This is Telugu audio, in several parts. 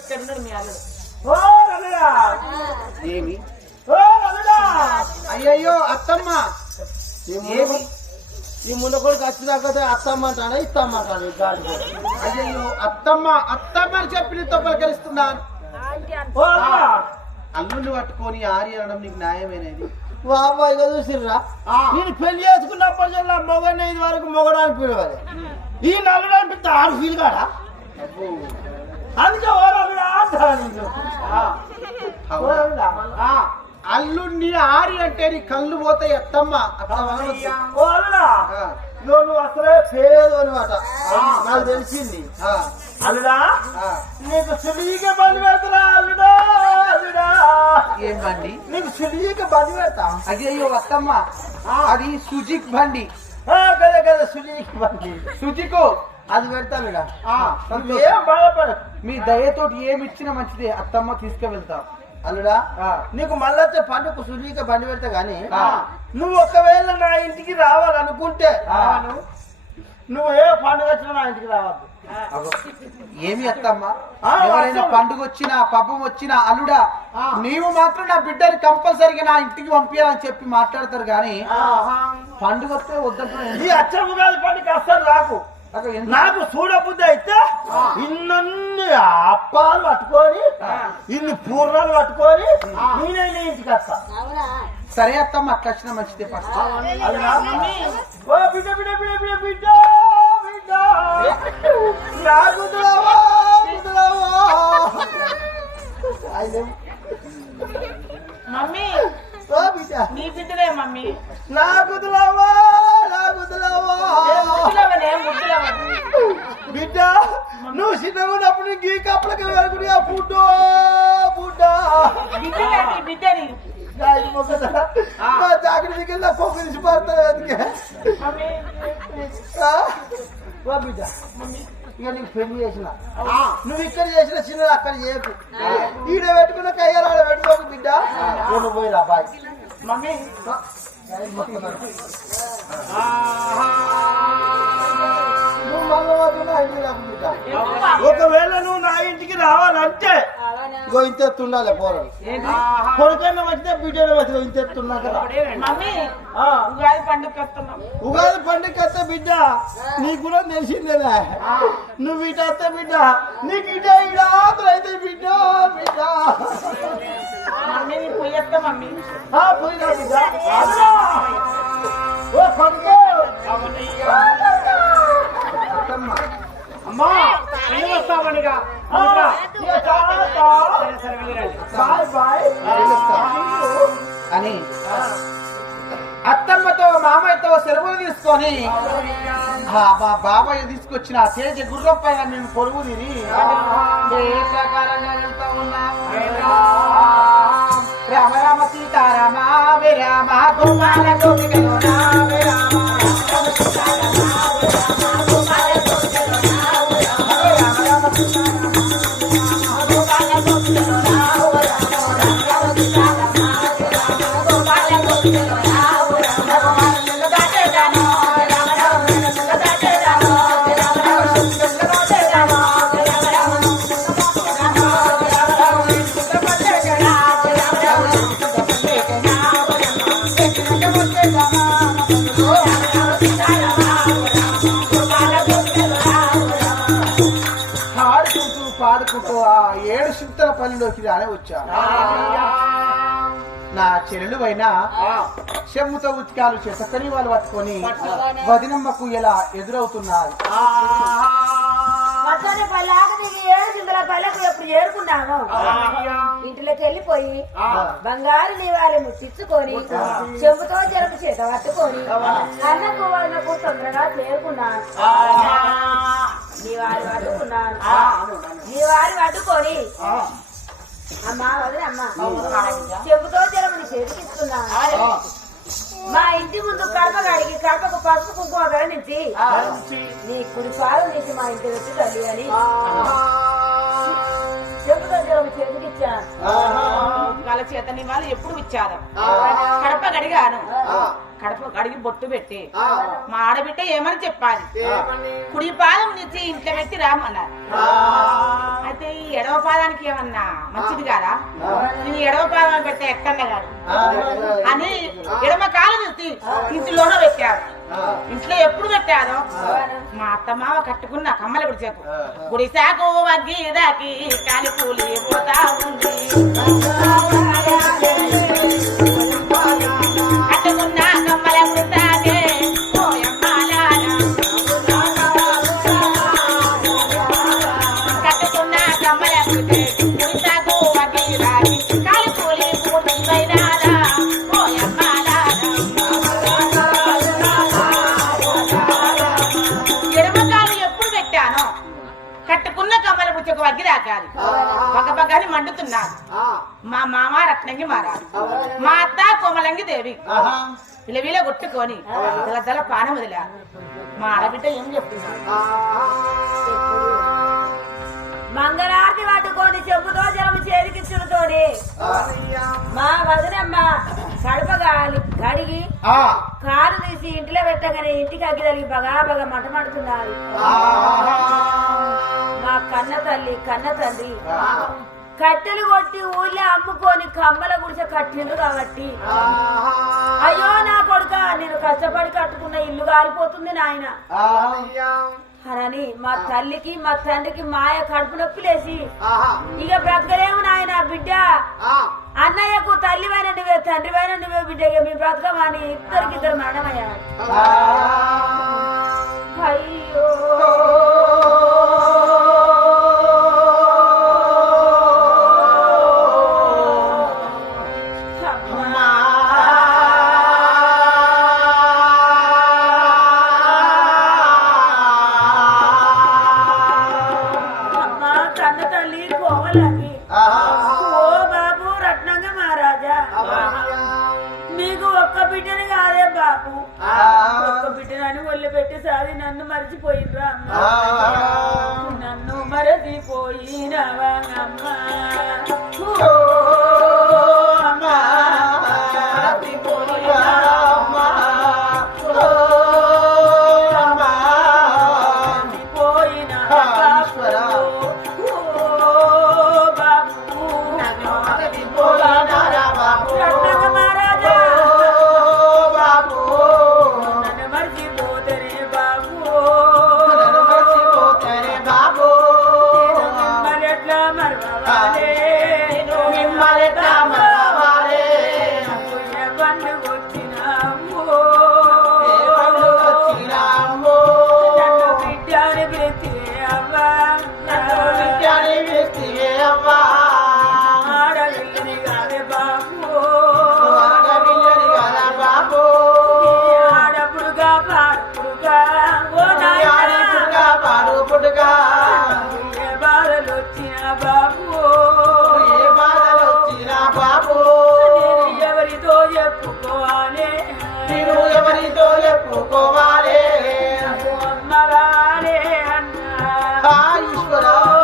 ఇక్కడ ఉన్నాడు మీ అల్లుడు. ఓ ఏమి? ఓ అయ్యయ్యో అత్తమ్మ! ఈ ముందు ఈ ముందు కొడుకు వచ్చినాక అత్తమ్మ అంటాడా ఇత్తమ్మ గాడిద. అయ్యయ్యో అత్తమ్మ అత్తమ్మ అని చెప్పి నీతో పలకరిస్తున్నాను అల్లుండి పట్టుకొని ఆరి అనడం నీకు న్యాయమేనేది? బాబా ఇక చూసిర్రా. నేను పెళ్ళి చేసుకున్నప్పటి నుంచి మొగడు ఐదు వరకు మొగడు అని పిలవాలి ఈ నలుడు అనిపిస్తే ఆరు ఫీల్ కాడా? అందుకే ఓ రలుడా అంటాను నేను. ఆ. ఓ రలుడా. ఆ, అల్లుండి ఆరి అంటే నీ కళ్ళు పోతాయి ఇగో నువ్వు అసలే పేరు అనమాట నాకు తెలిసింది. అల్లుడా. నీకు సులీగా బండి పెడతారా అల్లుడా అల్లుడా? ఏం బండి? నీకు సులీగా బండి పెడతా. అయ్యయ్యో అత్తమ్మ. అది సుజిక్ బండి. కదా కదా సులీగా బండి. సుజికు. అది పెడతాను. ఏం బాధపడ మీ దయతోటి ఏమి ఇచ్చినా మంచిదే అత్తమ్మ తీసుకువెళ్తా అల్లుడా. నీకు మళ్ళీ వచ్చే పండుగ సులీగా బండి పెడతా గానీ. నువ్వు ఒకవేళ నా ఇంటికి రావాలనుకుంటే. నువ్వు ఏ పండుగ వచ్చినా నా ఇంటికి రావద్దు ఏమి అత్తమ్మ ఎవరైనా. పండుగ వచ్చినా పబ్బం వచ్చినా అల్లుడా. నీవు మాత్రం నా బిడ్డని కంపల్సరీగా నా ఇంటికి పంపించాలని చెప్పి మాట్లాడతారు కానీ పండుగ వస్తే వద్దంటున్నా అచ్చం ఉగాది పండుగ అస్సలు రాకు? నాకు చూడబుద్ధి అయితే ఇన్నన్ని అప్పాలు పట్టుకొని ఇన్ని పూర్ణాలు పట్టుకొని నేనే నీ ఇంటికి వస్తా. సరే అత్తమ్మ అట్లా వచ్చినా మంచిదే ఫస్ట్. బిడ్డ బిడ్డ బిడ్డ బిడ్డ బిడ్డ బిడ్డ. నా కుదురవా కుదురవా అయ్యో. మమ్మీ ఓ బిడ్డ. నీ బిడ్డలే మమ్మీ. నా కుదురవా నా కుదురవా ముద్దులవనే ముద్దులవని బిడ్డ నువ్వు చిన్నగా ఉన్నప్పుడు నీకు ఈ కప్పలకి కలుగుని ఆ ఫుడ్డు ఫుడ్డ బిడ్డని బిడ్డని మా జాగ్రత్తకి వెళ్ళి పొగ్గు తీసి పడతావు అందుకే మమ్మీ ఆ? ఓ బిడ్డ ఇక నీకు పెళ్ళి చేసిన. నువ్వు ఇక్కడ చేసిన చిన్నది అక్కడ చేయకు. ఈడ పెట్టుకున్న కయ్యాలు ఆడ పెట్టుకోకు బిడ్డ. నేను పోయిరా బాయ్. మమ్మీ. ఒకవేళ నువ్వు నా ఇంటికి రావాలంటే ఇగో ఇంత ఎత్తుండాలి పోరాడు కొడుకన్న వచ్చితే బిడ్డను వచ్చిన ఇంత కదా. మమ్మీ ఆ, ఉగాది పండుగ వస్తున్నాం ఉగాది పండుగ వస్తే బిడ్డ నీకు కూడా తెలిసిందేనా నువ్వు ఇటు వస్తే బిడ్డ నీకు ఇట ఇడాతులు అయితే బిడ్డ బిడ్డ. మమ్మీ నీ పోయేస్తా మమ్మీ. ఆ, పోయినా బిడ్డ. ఓ అమ్మా నేను వస్తామనిగా అని అత్తమ్మతో మామయ్యతో సెలవులు తీసుకొని మా బాబాయ్ తీసుకొచ్చిన తేజ గుర్రం పైన నేను పొరుగు తిని రామ రామ సీతారామ విరామ గోపాల గోపికలో రామ రామ పనిలోకి రానే వచ్చా? నా చెల్లెలు అయినా చెమ్ముతో ఉతికాలు చెత్తని వాళ్ళు పట్టుకొని వదినమ్మకు ఎలా ఎదురవుతున్నారు? మధ్యాహ్నం పల్లాక దిగి ఏడు కిందల పల్లెకు ఎప్పుడు ఏడుకున్నాను ఇంటిలోకి వెళ్ళిపోయి బంగారు నీవాలి ముట్టించుకొని చెంబుతో చెరుకు చేత పట్టుకొని అన్నకు వాళ్ళకు తొందరగా చేరుకున్నాను. నీ వారి పట్టుకున్నాను. నీ వారి పట్టుకొని చెంబుతో చెరుకుని చేతికిస్తున్నాను మా ఇంటి ముందు కడప కడిగి కడపకు పసుపు కుంకుమ గణించి నీ కుడి పాలు నీకు మా ఇంటి వచ్చి తల్లి అని. చెంబుతో చెరుకు చేతికిచ్చాను వాళ్ళ చేతని వాళ్ళు ఎప్పుడు ఇచ్చారు. కడప గడిగాను కడప కడిగి బొట్టు పెట్టి. మా ఆడబిడ్డ ఏమని చెప్పాలి? కుడి పాదం నుంచి ఇంట్లో పెట్టి రామన్నారు. అయితే ఈ ఎడవ పాదానికి ఏమన్నా మంచిది కాదా? నేను ఎడవ పాదం పెడితే ఎక్కన్న కాదు. అని ఎడమ కాలు తీసి ఇంటిలోనే పెట్టారు. ఇంట్లో ఎప్పుడు పెట్టాదో మా అత్త మామ కట్టుకున్న కమ్మల గుడి చెప్పు గుడి సాకు వగ్గి దాకి కాలి కూలి పోతా ఉంది. కట్టుకున్న కమ్మల పుచ్చకు వగ్గి దాకాలి పక్క పక్కని మండుతున్నారు మా మామ రత్నంగి మారాడు మా అత్త కోమలంగి దేవి. విలవిల కొట్టుకొని దల దల పానం వదిలారు. మా ఆడబిడ్డ ఏం చెప్తున్నాడు మంగళారతి పట్టుకొని చెంపుతో జలము చేతికిచ్చులతోడి మా వదినమ్మ కడప గాలి కడిగి కారు తీసి ఇంటిలో పెట్టగానే ఇంటికి అగ్గి తగిలి బగా బగా మంట మా కన్న తల్లి కన్న తండ్రి. కట్టెలు కొట్టి ఊళ్ళో అమ్ముకొని కమ్మల గుడిసె కట్టిండ్రు కాబట్టి. అయ్యో నా కొడుక నేను కష్టపడి కట్టుకున్న ఇల్లు కాలిపోతుంది నాయన. అని మా తల్లికి మా తండ్రికి మాయ కడుపు నొప్పి లేసి ఇక బ్రతకలేము నాయన బిడ్డ. అన్నయ్యకు తల్లి పైన నువ్వే తండ్రి పైన నువ్వే బిడ్డ ఇక మీ బ్రతకమని ఇద్దరికి ఇద్దరు మరణమయ్యారు అయ్యో. బిడ్డనని ఒళ్ళు పెట్టి సారి నన్ను మర్చిపోయిండ్రా అమ్మ? పండుగ వచ్చినాము Ai, chorava.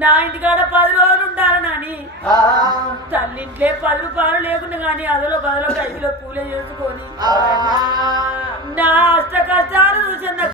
నా ఇంటికాడ పది రోజులు ఉండాలి నాని. తల్లింట్లే పది రూపాయలు లేకుండా కానీ అదలో బదులో ఐదులో పూలే చేసుకొని నా అష్ట కష్టాలు